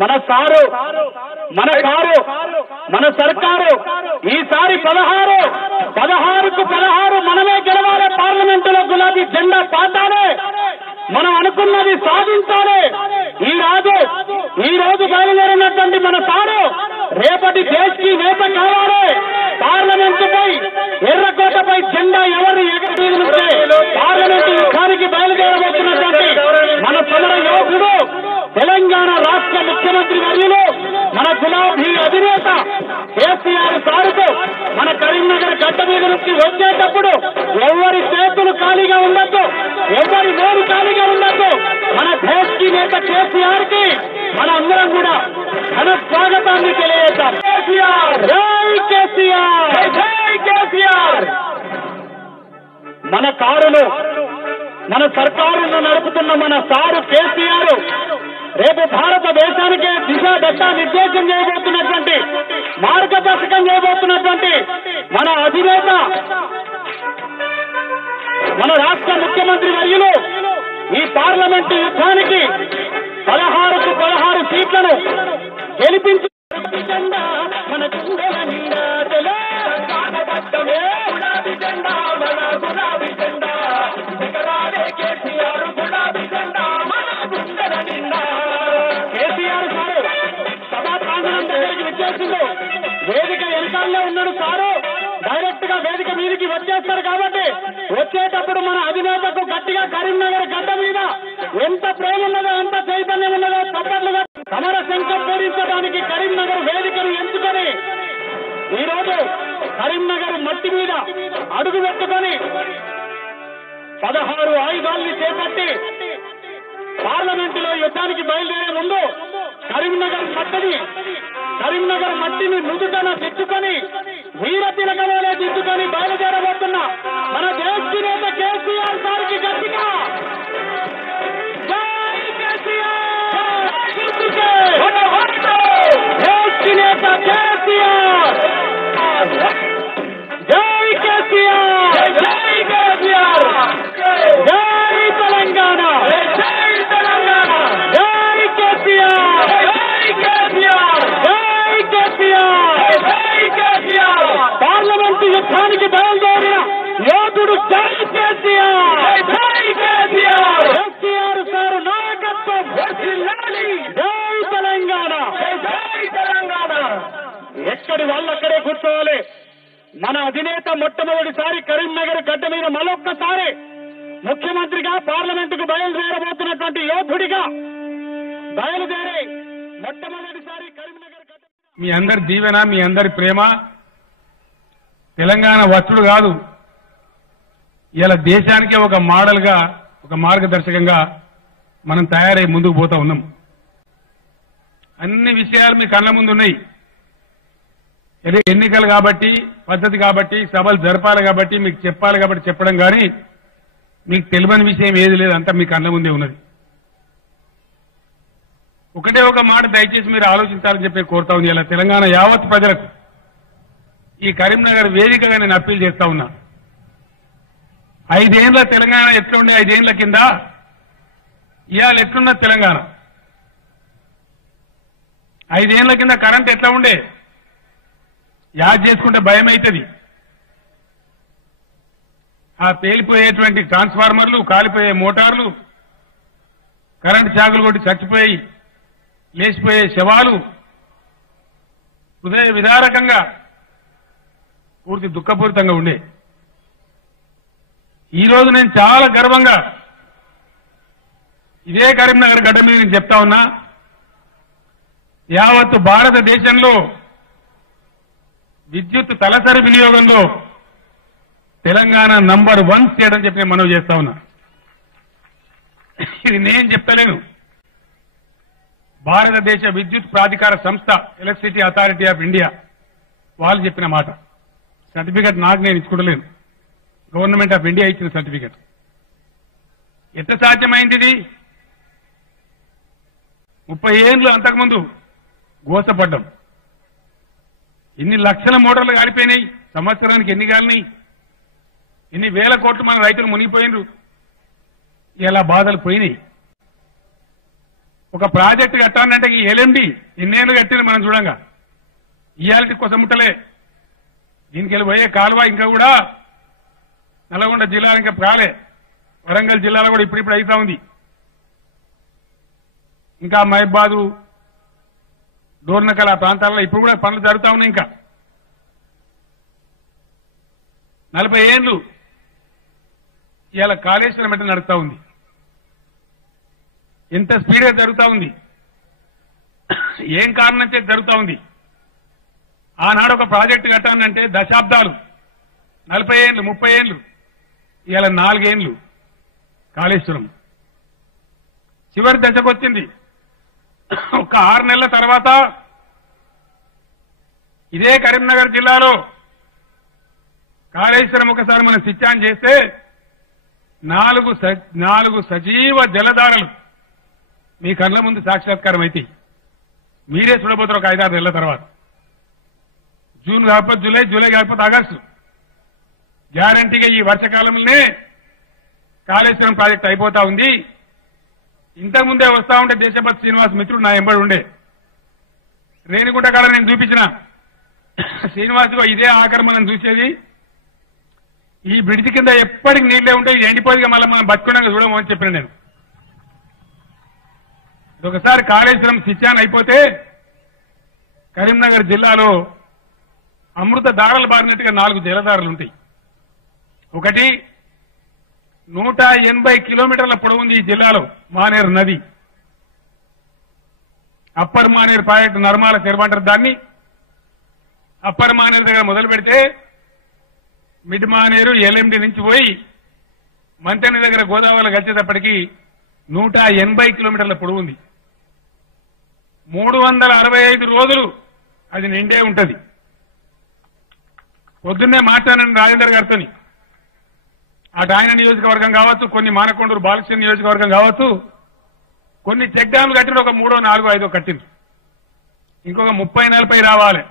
మన సారు మన కారు మన సర్కారు ఈసారి 16కు 16 మనమే గెలవాలి. పార్లమెంటులో గులాబీ జెండా పాతాలే, మనం అనుకున్నది సాధించాలి. ఈ రోజు బయలుదేరినటువంటి మన సారు రేపటి దేశ్కి నేత కావాలి. పార్లమెంటుపై ఎర్రకోటపై జెండా ఎవరు ఎగరదీస్తే పార్లమెంటు యుద్ధానికి బయలుదేరబోతున్నటువంటి మన సమర యోధుడు తెలంగాణ రాష్ట్ర ముఖ్యమంత్రి వర్యులు మన గులాబీ అధినేత కేసీఆర్ సారుతో మన కరీంనగర్ గడ్డ మీద నుంచి వచ్చేటప్పుడు ఎవరి చేతులు ఖాళీగా ఉండద్దు, ఎవరి నోరు ఖాళీగా ఉండద్దు. మన దేశ్కి నేత కేసీఆర్ కి మన అందరం కూడా ఘన స్వాగతాన్ని తెలియజేద్దాం. కేసీఆర్ జై కేసీఆర్, జై కేసీఆర్. మన కారును మన సర్కారును నడుపుతున్న మన సారు కేసీఆర్ రేపు భారతదేశానికి దిశ నిర్దేశం చేయబోతున్నటువంటి మార్గదర్శకం చేయబోతున్నటువంటి మన అధినేత మన రాష్ట్ర ముఖ్యమంత్రి వర్యులు ఈ పార్లమెంటు యుద్ధానికి 16కు 16 సీట్లను గెలిపించి మన గుండెల నిండా కేసీఆర్ సారు సభా ప్రాంగణం దగ్గరికి విచ్చేసిండు. వేదిక వెనకాలనే ఉన్నాడు సారు. డైరెక్ట్ గా వేదిక మీదకి వచ్చేస్తారు కాబట్టి వచ్చేటప్పుడు మన అధినేతకు గట్టిగా కరీంనగర్ గడ్డ మీద ఎంత ప్రేమ ఉన్నదో, ఎంత చైతన్యం ఉన్నదో తప్పట్లుగా సమర శంఖం పూరించడానికి కరీంనగర్ వేదికను ఎంచుకొని ఈరోజు కరీంనగర్ మట్టి మీద అడుగు పెట్టుకొని 16 ఆయుధాల్ని చేపట్టి పార్లమెంటులో యుద్ధానికి బయలుదేరే ముందు కరీంనగర్ మట్టిని నుదుటన తెచ్చుకొని వీర తిలకలోనే దిద్దుకొని బయలుదేరబోతున్న మన దేశీ నేత కేసీఆర్ గారికి గట్టిగా జై కేసీఆర్, దేశీ నేత కేసీఆర్, జై కేసీఆర్, జై కేసీఆర్, జై తెలంగాణ, జై తెలంగాణ, జై కేసీఆర్, జై కేసీఆర్, జై కేసీఆర్, జై కేసీఆర్. పార్లమెంటు యుద్ధానికి బయలుదేరిన యోధుడు జై కేసీఆర్, జై కేసీఆర్. కేసీఆర్ సారు నాయకత్వం వర్ధిల్లాలి. జై తెలంగాణ, జై తెలంగాణ. ఎక్కడి వాళ్ళు అక్కడే కూర్చోవాలి. మన అధినేత మొట్టమొదటిసారి కరీంనగర్ గడ్డ మీద మరొక్కసారి ముఖ్యమంత్రిగా పార్లమెంటుకు బయలుదేరబోతున్నటువంటి యోధుడిగా బయలుదేరి మొట్టమొదటిసారి కరీంనగర్ గడ్డ. మీ అందరి దీవెన, మీ అందరి ప్రేమ తెలంగాణ వచ్చుడు కాదు, ఇలా దేశానికే ఒక మోడల్ గా, ఒక మార్గదర్శకంగా మనం తయారై ముందుకు పోతా ఉన్నాం. అన్ని విషయాలు మీ కళ్ళ ముందు ఉన్నాయి. ఎన్నికలు కాబట్టి, పద్ధతి కాబట్టి, సభలు జరపాలి కాబట్టి, మీకు చెప్పాలి కాబట్టి చెప్పడం కానీ మీకు తెలియని విషయం ఏది లేదు, అంతా మీ కళ్ళ ముందే ఉన్నది. ఒకటే ఒక మాట దయచేసి మీరు ఆలోచించాలని చెప్పి కోరుతా ఉంది. ఇలా తెలంగాణ యావత్ ప్రజలకు ఈ కరీంనగర్ వేదికగా నేను అప్పీల్ చేస్తా ఉన్నా. 5 ఏళ్ల తెలంగాణ ఎట్లా ఉండే, 5 ఏళ్ల కింద ఇవాళ ఎట్లున్న తెలంగాణ, 5 ఏళ్ల కింద కరెంట్ ఎట్లా ఉండే, యాద్ చేసుకుంటే భయం అవుతుంది. ఆ పేలిపోయేటువంటి ట్రాన్స్ఫార్మర్లు, కాలిపోయే మోటార్లు, కరెంటు షాకులు కొట్టి చచ్చిపోయి లేచిపోయే శవాలు, హృదయ విదారకంగా పూర్తి దుఃఖపూరితంగా ఉండే. ఈ రోజు నేను చాలా గర్వంగా ఇదే కరీంనగర్ గడ్డ మీద నేను చెప్తా ఉన్నా, యావత్తు భారతదేశంలో విద్యుత్ తలసరి వినియోగంలో తెలంగాణ నంబర్ 1 స్టేట్ అని చెప్పి నేను మనవి చేస్తా ఉన్నా. ఇది నేను చెప్తలేను, భారతదేశ విద్యుత్ ప్రాధికార సంస్థ ఎలక్ట్రిసిటీ అథారిటీ ఆఫ్ ఇండియా వాళ్ళు చెప్పిన మాట. సర్టిఫికెట్ నాకు నేను ఇచ్చుకోవట్లేదు, గవర్నమెంట్ ఆఫ్ ఇండియా ఇచ్చిన సర్టిఫికెట్. ఎట్లా సాధ్యమైంది ఇది? 30 ఏళ్ళు అంతకుముందు గోసపడ్డం. ఎన్ని లక్షల మోటార్లు కాలిపోయినాయి, సంవత్సరానికి ఎన్ని కాలినాయి, ఎన్ని వేల కోట్లు మన రైతులు మునిగిపోయినరు. ఇలా బాధలు పోయినాయి. ఒక ప్రాజెక్టు కట్టాలంటే ఈ ఎల్ఎండి ఇన్నేళ్లు కట్టింది మనం చూడంగా ఇయాలకి కొసముట్టలే దీనికి వెళ్ళి పోయే కాలువ ఇంకా కూడా నల్గొండ జిల్లా ఇంకా రాలే వరంగల్ జిల్లాలో కూడా ఇప్పుడిప్పుడు అవుతా ఉంది ఇంకా మహబాదు డోర్నకల్ ఆ ప్రాంతాల్లో ఇప్పుడు కూడా పనులు జరుగుతా ఉన్నాయి ఇంకా 40 ఏళ్లు ఇవాళ కాళేశ్వరం అంటే నడుస్తా ఉంది ఎంత స్పీడ్గా జరుగుతా ఉంది ఏం కారణం చేత జరుగుతా ఉంది ఆనాడు ఒక ప్రాజెక్టు కట్టానంటే దశాబ్దాలు 40 ఏళ్లు 30 ఏళ్లు ఇవాళ 4 ఏళ్లు కాళేశ్వరం చివరి దశకు వచ్చింది ఒక 6 నెలల తర్వాత ఇదే కరీంనగర్ జిల్లాలో కాళేశ్వరం ఒకసారి మనం స్విచ్ ఆన్ చేస్తే 4 సజీవ జలధారలు మీ కళ్ళ ముందు సాక్షాత్కారం అయితే మీరే చూడబోతారు ఒక 5-6 నెలల తర్వాత జూన్ కాకపోతే జూలై కాకపోతే ఆగస్టు గ్యారంటీగా ఈ వర్షకాలంలోనే కాళేశ్వరం ప్రాజెక్ట్ అయిపోతా ఉంది ఇంతకుముందే వస్తా ఉంటే దేశపతి శ్రీనివాస్ మిత్రుడు నా ఎంబడి ఉండే రేణిగుంట కాడ నేను చూపించిన శ్రీనివాస్ ఇదే ఆక్రమణను చూసేది ఈ బ్రిడ్జి కింద ఎప్పటికి నీళ్లే ఉంటాయి ఎండిపోయిగా మళ్ళీ మనం బతుకున్నాక చూడము అని చెప్పిన నేను ఒకసారి కాళేశ్వరం స్విచ్ ఆన్ అయిపోతే కరీంనగర్ జిల్లాలో అమృత దారలు బారినట్టుగా 4 జలధారలు ఉంటాయి ఒకటి 180 కిలోమీటర్ల పొడవుంది ఈ జిల్లాలో మానేరు నది అప్పర్ మానేరు ప్రాజెక్టు నర్మాల చెరువంటారు దాన్ని అప్పర్ మానేరు దగ్గర మొదలు పెడితే మిడ్ మానేరు ఎల్ఎండి నుంచి పోయి మంతెన దగ్గర గోదావరి గడిచేటప్పటికి 180 కిలోమీటర్ల పొడవు ఉంది 365 రోజులు అది నిండే ఉంటది పొద్దున్నే మాట్లాడిన రాజేందర్ గారితో అటు ఆయన నియోజకవర్గం కావచ్చు కొన్ని మానకొండూరు బాలకృష్ణ నియోజకవర్గం కావచ్చు కొన్ని చెక్ డ్యామ్లు కట్టిన ఒక 3, 4, 5 కట్టింది ఇంకొక 30-40 రావాలి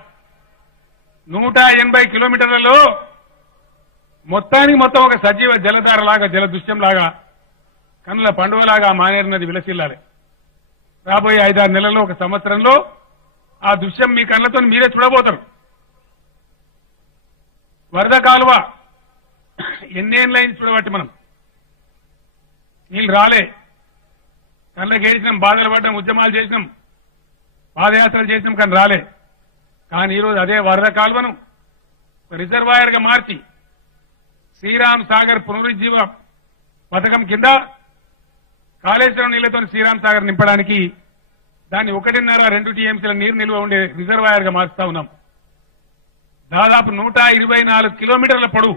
180 కిలోమీటర్లలో మొత్తానికి మొత్తం ఒక సజీవ జలధారలాగా జల దృశ్యంలాగా కన్నుల పండుగలాగా మానేరు నది విలసిల్లాలి రాబోయే 5-6 నెలల్లో ఒక సంవత్సరంలో ఆ దృశ్యం మీ కళ్ళతో మీరే చూడబోతారు వరద కాలువ ఎన్నేళ్ళైంది చూడబట్టి మనం నీళ్ళు రాలే కళ్ళకి ఏడిచినాం బాధలు పడ్డాం ఉద్యమాలు చేసినాం పాదయాత్రలు చేసినాం కానీ రాలే కానీ ఈరోజు అదే వరద కాలువను రిజర్వాయర్ గా మార్చి శ్రీరామ్ సాగర్ పునరుజ్జీవ పథకం కింద కాళేశ్వరం నీళ్లతో శ్రీరామ్ సాగర్ నింపడానికి దాన్ని 1.5-2 టీఎంసీల నీరు నిల్వ ఉండే రిజర్వాయర్ గా మార్చుతా ఉన్నాం దాదాపు 124 కిలోమీటర్ల పొడవు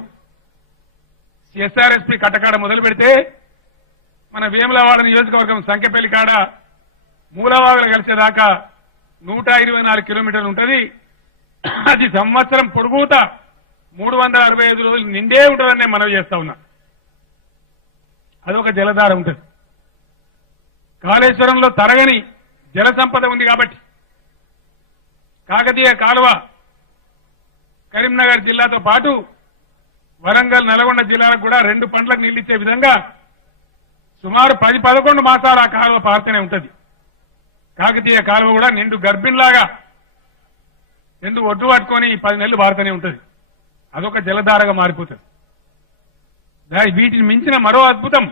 ఎస్ఆర్ఎస్పీ కట్టకాడ మొదలు పెడితే మన వేములవాడ నియోజకవర్గం సంఖ్యపల్లి కాడ మూలవాగులు కలిసేదాకా 124 కిలోమీటర్లు ఉంటుంది అది సంవత్సరం పొడుగుతా 365 రోజులు నిండే ఉంటుందనే మనవి చేస్తా ఉన్నా అదొక జలధార ఉంటుంది కాళేశ్వరంలో తరగని జల సంపద ఉంది కాబట్టి కాకతీయ కాలువ కరీంనగర్ జిల్లాతో పాటు వరంగల్ నల్గొండ జిల్లాలకు కూడా 2 పంటలకు నీళ్లిచ్చే విధంగా సుమారు 10-11 మాసాలు ఆ కాలువ పారుతూనే ఉంటుంది కాకతీయ కాలువ కూడా నిండు గర్భిణిలాగా నిండు ఒడ్డు పట్టుకొని 10 నెలలు పారుతూనే ఉంటుంది అదొక జలధారగా మారిపోతుంది వీటిని మించిన మరో అద్భుతం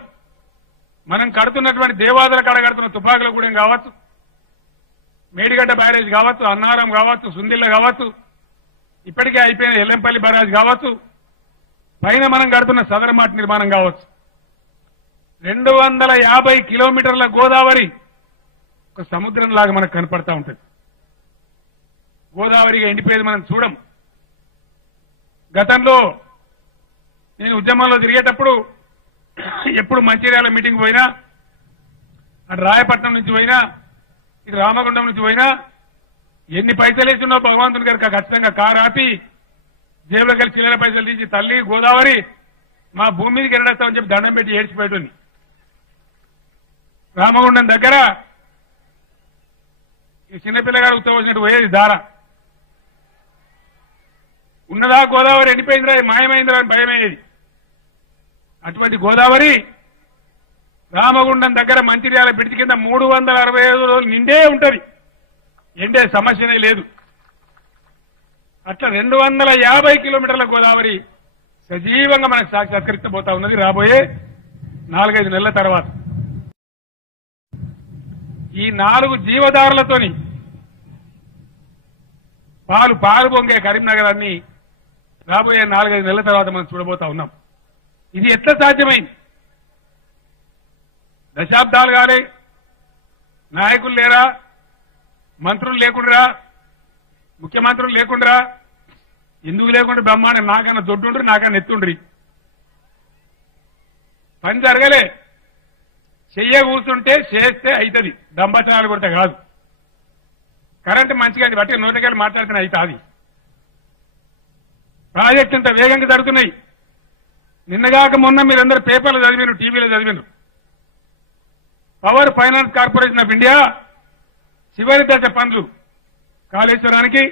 మనం కడుతున్నటువంటి దేవాదుల కాడ కడుతున్న తుపాకులగూడెం కావచ్చు మేడిగడ్డ బ్యారేజ్ కావచ్చు అన్నారం కావచ్చు సుందిల్ల కావచ్చు ఇప్పటికే అయిపోయిన ఎల్లంపల్లి బ్యారేజ్ కావచ్చు పైన మనం కడుతున్న సదరమాట్ నిర్మాణం కావచ్చు 250 కిలోమీటర్ల గోదావరి ఒక సముద్రం లాగా మనకు కనపడతా ఉంటుంది గోదావరిగా ఎండిపోయేది మనం చూడం గతంలో నేను ఉద్యమంలో తిరిగేటప్పుడు ఎప్పుడు మంచిర్యాల మీటింగ్ పోయినా అటు రాయపట్నం నుంచి పోయినా ఇటు రామగుండం నుంచి పోయినా ఎన్ని పైసలు వేసినో భగవంతుని గారికి ఖచ్చితంగా కారు ఆపి జేబులో కలిసి చిల్లర పైసలు తీసి తల్లి గోదావరి మా భూమి మీదకి ఎరడేస్తామని చెప్పి దండం పెట్టి ఏడ్చిపోయేటోని రామగుండం దగ్గర ఈ చిన్నపిల్లగాడు ఉత్తవచ్చినట్టు పోయేది దార ఉన్నదా గోదావరి ఎండిపోయిందిరా మాయమైందిరా అని భయమయ్యేది అటువంటి గోదావరి రామగుండం దగ్గర మంచిర్యాల బ్రిడ్జి కింద 365 రోజులు నిండే ఉంటది, ఎండే సమస్యనే లేదు. అట్లా 250 కిలోమీటర్ల గోదావరి సజీవంగా మనకు సాక్షాత్కరించబోతా ఉన్నది రాబోయే 4-5 నెలల తర్వాత. ఈ 4 జీవధారలతోని పాలు పొంగే కరీంనగరాన్ని రాబోయే 4-5 నెలల తర్వాత మనం చూడబోతా ఉన్నాం. ఇది ఎట్లా సాధ్యమైంది? దశాబ్దాలు కాలే, నాయకులు లేరా, మంత్రులు లేకుండా, ముఖ్యమంత్రులు లేకుండా, ఎందుకు లేకుండా బ్రహ్మాండం నాకన్నా దొడ్డుండ్రి, నాకన్నా ఎత్తుండ్రి, పని జరగలే. చెయ్య కూర్చుంటే చేస్తే అవుతుంది, దంబచారాలు కొడితే కాదు. కరెంటు మంచిగా బట్టి నోటికెళ్ళి మాట్లాడితే అవుతుంది. ప్రాజెక్టు ఇంత వేగంగా జరుగుతున్నాయి. నిన్నగాక మొన్న మీరందరూ పేపర్లు చదివిను, టీవీలో చదివిను. Power finance corporation of India చివరి దశ పనులు కాళేశ్వరానికి,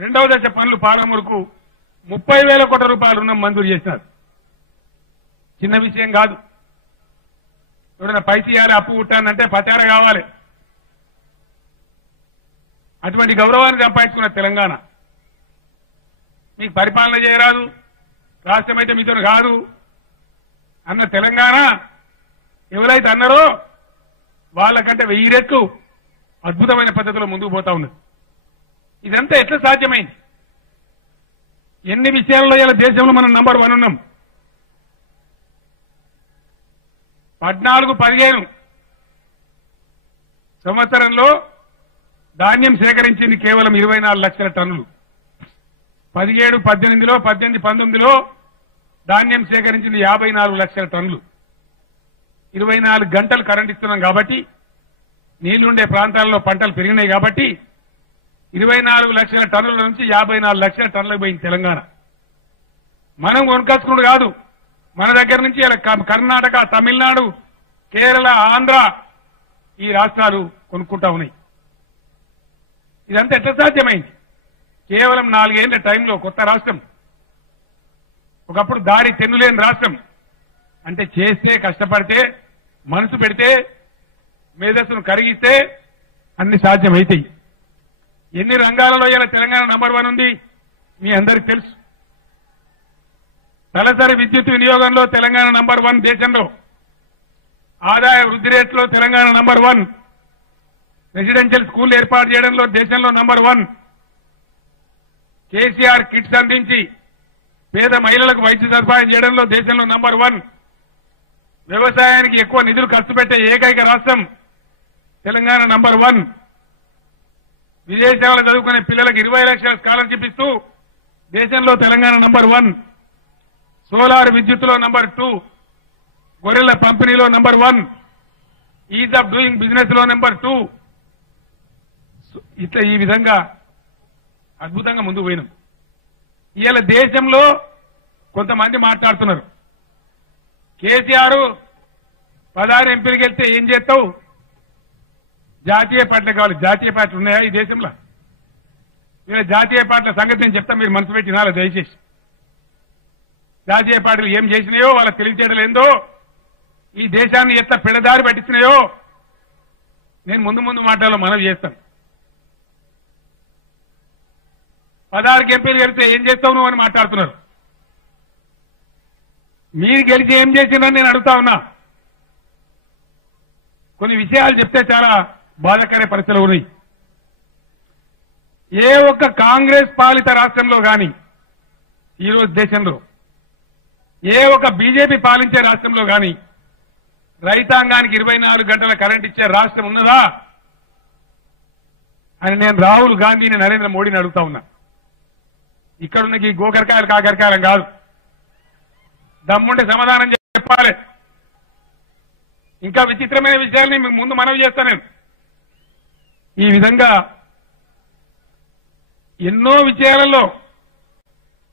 2వ దశ పనులు పాలమూరుకు 30,000 కోట్ల రూపాయలు రుణం మంజూరు చేసినారు. చిన్న విషయం కాదు. ఎవరైనా పై తీయాలి, అప్పు పుట్టానంటే పచార కావాలి. అటువంటి గౌరవాన్ని సంపాదించుకున్న తెలంగాణ. మీకు పరిపాలన చేయరాదు, రాష్ట్రం అయితే మీతో కాదు అన్న తెలంగాణ ఎవరైతే అన్నారో వాళ్ళకంటే 1000 రెట్లు అద్భుతమైన పద్ధతిలో ముందుకు పోతా ఉన్నది. ఇదంతా ఎట్లా సాధ్యమైంది? ఎన్ని విషయాల్లో ఇలా దేశంలో మనం నంబర్ 1 ఉన్నాం. 14-15 సంవత్సరంలో ధాన్యం సేకరించింది కేవలం 24 లక్షల టన్నులు. 17-18లో, 18-19లో ధాన్యం సేకరించింది 54 లక్షల టన్నులు. 24 గంటలు కరెంట్ ఇస్తున్నాం కాబట్టి, నీళ్లుండే ప్రాంతాల్లో పంటలు పెరిగినాయి కాబట్టి 24 లక్షల టన్నుల నుంచి 54 లక్షల టన్నులకు పోయింది తెలంగాణ. మనం కొనుకొచ్చుకున్నాడు కాదు, మన దగ్గర నుంచి కర్ణాటక, తమిళనాడు, కేరళ, ఆంధ్ర ఈ రాష్ట్రాలు కొనుక్కుంటా ఉన్నాయి. ఇదంతా ఎట్లా సాధ్యమైంది? కేవలం 4 ఏళ్ల టైంలో కొత్త రాష్ట్రం. ఒకప్పుడు దారి తెన్నులేని రాష్ట్రం. అంటే చేస్తే, కష్టపడితే, మనసు పెడితే, మేధస్సును కరిగిస్తే అన్ని సాధ్యమైతాయి. ఎన్ని రంగాలలో ఇలా తెలంగాణ నంబర్ 1 ఉంది మీ అందరికి తెలుసు. తలసరి విద్యుత్ వినియోగంలో తెలంగాణ నంబర్ 1 దేశంలో. ఆదాయ వృద్ధి రేట్లో తెలంగాణ నంబర్ 1. రెసిడెన్షియల్ స్కూల్ ఏర్పాటు చేయడంలో దేశంలో నంబర్ 1. కేసీఆర్ కిట్స్ అందించి పేద మహిళలకు వైద్య సదుపాయం చేయడంలో దేశంలో నంబర్ 1. వ్యవసాయానికి ఎక్కువ నిధులు ఖర్చు పెట్టే ఏకైక రాష్ట్రం తెలంగాణ నంబర్ 1. విదేశాల్లో చదువుకునే పిల్లలకు 20 లక్షల స్కాలర్షిప్ ఇస్తూ దేశంలో తెలంగాణ నంబర్ 1. సోలార్ విద్యుత్తులో నంబర్ 2. గొర్రెల పంపిణీలో number 1. Ease of doing business లో నంబర్ 2. ఇట్లా ఈ విధంగా అద్భుతంగా ముందుకు పోయినాం. ఇవాళ దేశంలో కొంతమంది మాట్లాడుతున్నారు, కేసీఆర్ 16 ఎంపీలకు వెళ్తే ఏం చేస్తావు, జాతీయ పార్టీలు కావాలి. జాతీయ పార్టీలు ఉన్నాయా ఈ దేశంలో? ఇలా జాతీయ పార్టీల సంగతి నేను చెప్తా, మీరు మనసు పెట్టి వినాలి దయచేసి. జాతీయ పార్టీలు ఏం చేసినాయో, వాళ్ళ తెలివితేటలు ఏందో, ఈ దేశాన్ని ఎట్లా పెడదారి పట్టించినాయో నేను ముందు మాటల్లో మనవి చేస్తాను. 16 ఎంపీలు గెలిస్తే ఏం చేస్తావు నువ్వు అని మాట్లాడుతున్నారు. మీరు గెలిచి ఏం చేసిందని నేను అడుగుతా ఉన్నా. కొన్ని విషయాలు చెప్తే చాలా బాధాకర పరిస్థితులు ఉన్నాయి. ఏ ఒక్క కాంగ్రెస్ పాలిత రాష్ట్రంలో కానీ, ఈరోజు దేశంలో ఏ ఒక్క బీజేపీ పాలించే రాష్ట్రంలో కానీ రైతాంగానికి 24 గంటల కరెంట్ ఇచ్చే రాష్ట్రం ఉన్నదా అని నేను రాహుల్ గాంధీని, నరేంద్ర మోడీని అడుగుతా ఉన్నా. ఇక్కడున్న ఈ గోకరకాయలు కాకరకాయలం కాదు. దమ్ముంటే సమాధానం చెప్పాలి. ఇంకా విచిత్రమైన విషయాల్ని మీకు ముందు మనవి చేస్తాను నేను. ఈ విధంగా ఎన్నో విషయాలలో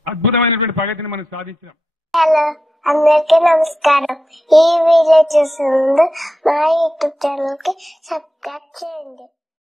అద్భుతమైనటువంటి ప్రగతిని మనం సాధించాం. హలో, అందరికీ నమస్కారం. ఈ వీడియో చూసిన ముందు మా యూట్యూబ్ ఛానల్ కి సబ్స్క్రైబ్ చేయండి.